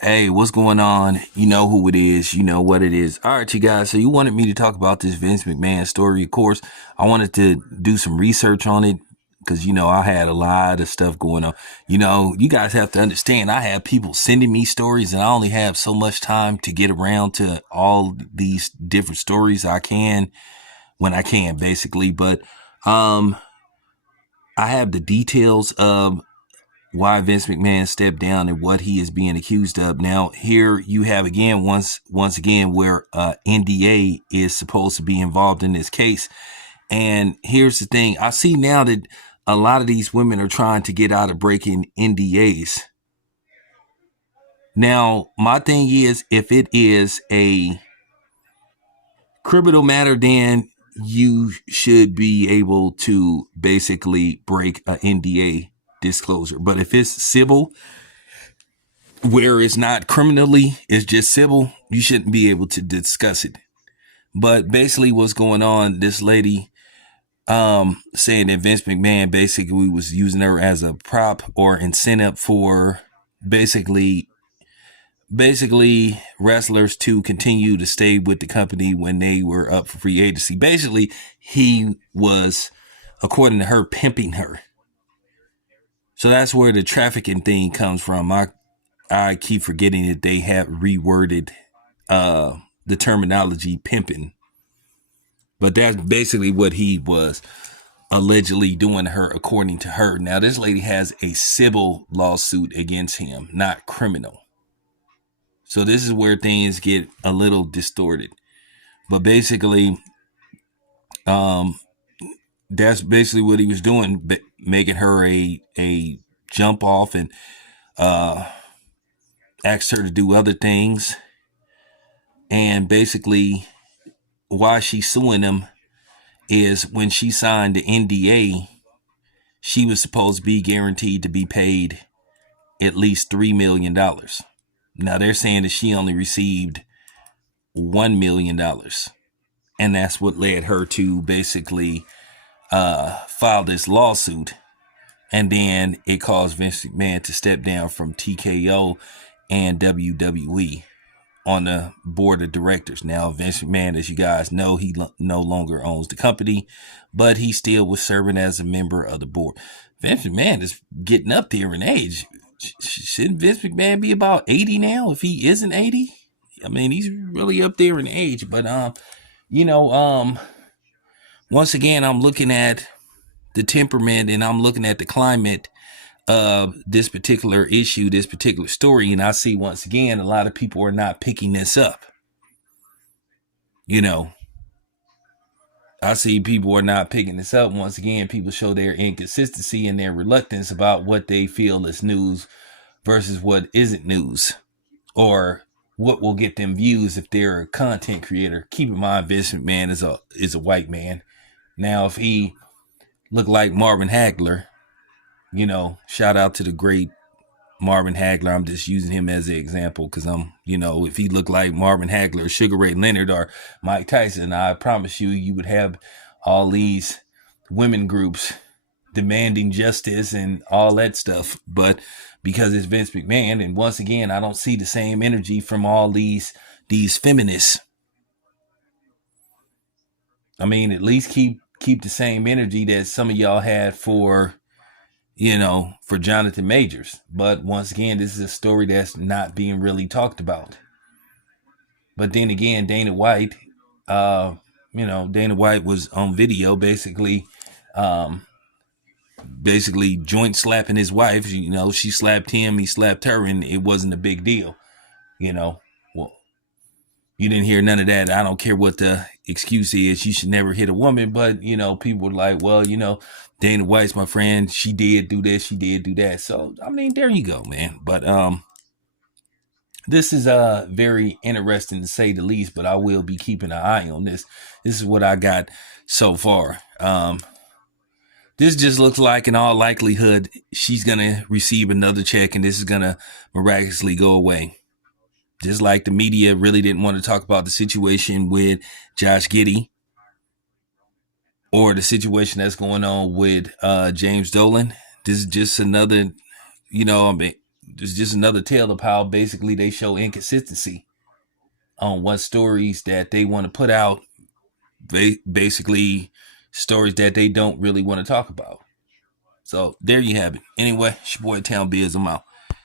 Hey, what's going on? You know who it is. You know what it is. All right, you guys. So you wanted me to talk about this Vince McMahon story. Of course, I wanted to do some research on it because, I had a lot of stuff going on. You guys have to understand, I have people sending me stories and I only have so much time to get around to all these different stories I can when I can, basically. But um, I have the details of why Vince McMahon stepped down and what he is being accused of. Now, here you have again, once again, where NDA is supposed to be involved in this case. And here's the thing: I see now that a lot of these women are trying to get out of breaking NDAs. Now, my thing is, if it is a criminal matter, then you should be able to basically break an NDA disclosure. But if it's civil, where it's not criminally, it's just civil, you shouldn't be able to discuss it. But basically what's going on, this lady saying that Vince McMahon basically was using her as a prop or incentive for basically wrestlers to continue to stay with the company when they were up for free agency. Basically, he was, according to her, pimping her. So that's where the trafficking thing comes from. I keep forgetting that they have reworded the terminology pimping, but that's basically what he was allegedly doing to her, according to her. Now, this lady has a civil lawsuit against him, not criminal. So this is where things get a little distorted. But basically, um, that's basically what he was doing, making her a jump off and asked her to do other things. And basically, why she's suing him is when she signed the NDA, she was supposed to be guaranteed to be paid at least $3 million. Now they're saying that she only received $1 million, and that's what led her to basically file this lawsuit. And then it caused Vince McMahon to step down from TKO and WWE on the board of directors. Now, Vince McMahon, as you guys know, he no longer owns the company, but he still was serving as a member of the board. Vince McMahon is getting up there in age. Shouldn't Vince McMahon be about 80 now if he isn't 80? I mean, he's really up there in age. But, you know, um, once again, I'm looking at the temperament and I'm looking at the climate of this particular issue, this particular story, and I see once again a lot of people are not picking this up. You know, I see people are not picking this up. Once again, people show their inconsistency and their reluctance about what they feel is news versus what isn't news, or what will get them views if they're a content creator. Keep in mind, Vince McMahon is a white man. Now, if he looked like Marvin Hagler, shout out to the great Marvin Hagler. I'm just using him as an example because if he looked like Marvin Hagler, Sugar Ray Leonard, or Mike Tyson, I promise you would have all these women groups demanding justice and all that stuff. But because it's Vince McMahon, and once again, I don't see the same energy from all these feminists. I mean, at least keep the same energy that some of y'all had for Jonathan Majors. But once again, this is a story that's not being really talked about. But then again, Dana White, Dana White was on video um, basically joint slapping his wife. She slapped him, he slapped her, and it wasn't a big deal. Well, you didn't hear none of that. I don't care what the excuse is. You should never hit a woman. But, people were like, well, Dana White's my friend. She did do this. She did do that. So, I mean, there you go, man. But this is very interesting to say the least, but I will be keeping an eye on this. This is what I got so far. This just looks like, in all likelihood, she's going to receive another check and this is going to miraculously go away. Just like the media really didn't want to talk about the situation with Josh Giddey or the situation that's going on with James Dolan. This is just another, it's just another tale of how basically they show inconsistency on what stories that they want to put out, basically stories that they don't really want to talk about. So there you have it. Anyway, it's your boy Town Biz. I'm out.